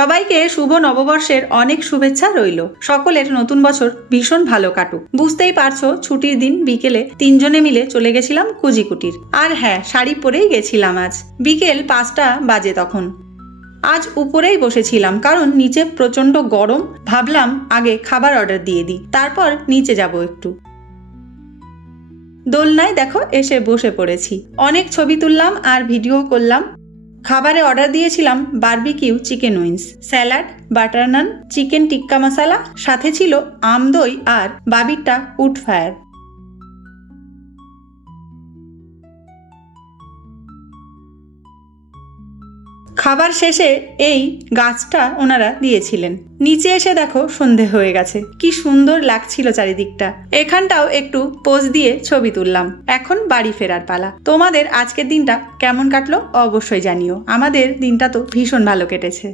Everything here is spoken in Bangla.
সবাইকে শুভ নববর্ষের অনেক শুভেচ্ছা রইল। সকলের নতুন বছর ভীষণ ভালো কাটুক। বুঝতেই পারছো, ছুটির দিন বিকেলে তিনজনে মিলে চলে গেছিলাম কুজিকুটির। আর হ্যাঁ, শাড়ি পরেই গেছিলাম। আজ বিকেল 5টা বাজে তখন। আজ উপরেই বসেছিলাম, কারণ নিচে প্রচণ্ড গরম। ভাবলাম আগে খাবার অর্ডার দিয়ে দিই, তারপর নিচে যাব একটু। দোলনায় দেখো এসে বসে পড়েছি। অনেক ছবি তুললাম আর ভিডিও করলাম। খাবারে অর্ডার দিয়েছিলাম barbecue chicken wings, salad, butter naan, chicken tikka masala, সাথে ছিল আমদই আর বাবিরটা উড ফায়ার। খাবার শেষে এই গাছটা ওনারা দিয়েছিলেন। নিচে এসে দেখো সন্ধে হয়ে গেছে। কি সুন্দর লাগছিল চারিদিকটা। এখানটাও একটু পোজ দিয়ে ছবি তুললাম। এখন বাড়ি ফেরার পালা। তোমাদের আজকের দিনটা কেমন কাটলো অবশ্যই জানিও। আমাদের দিনটা তো ভীষণ ভালো কেটেছে।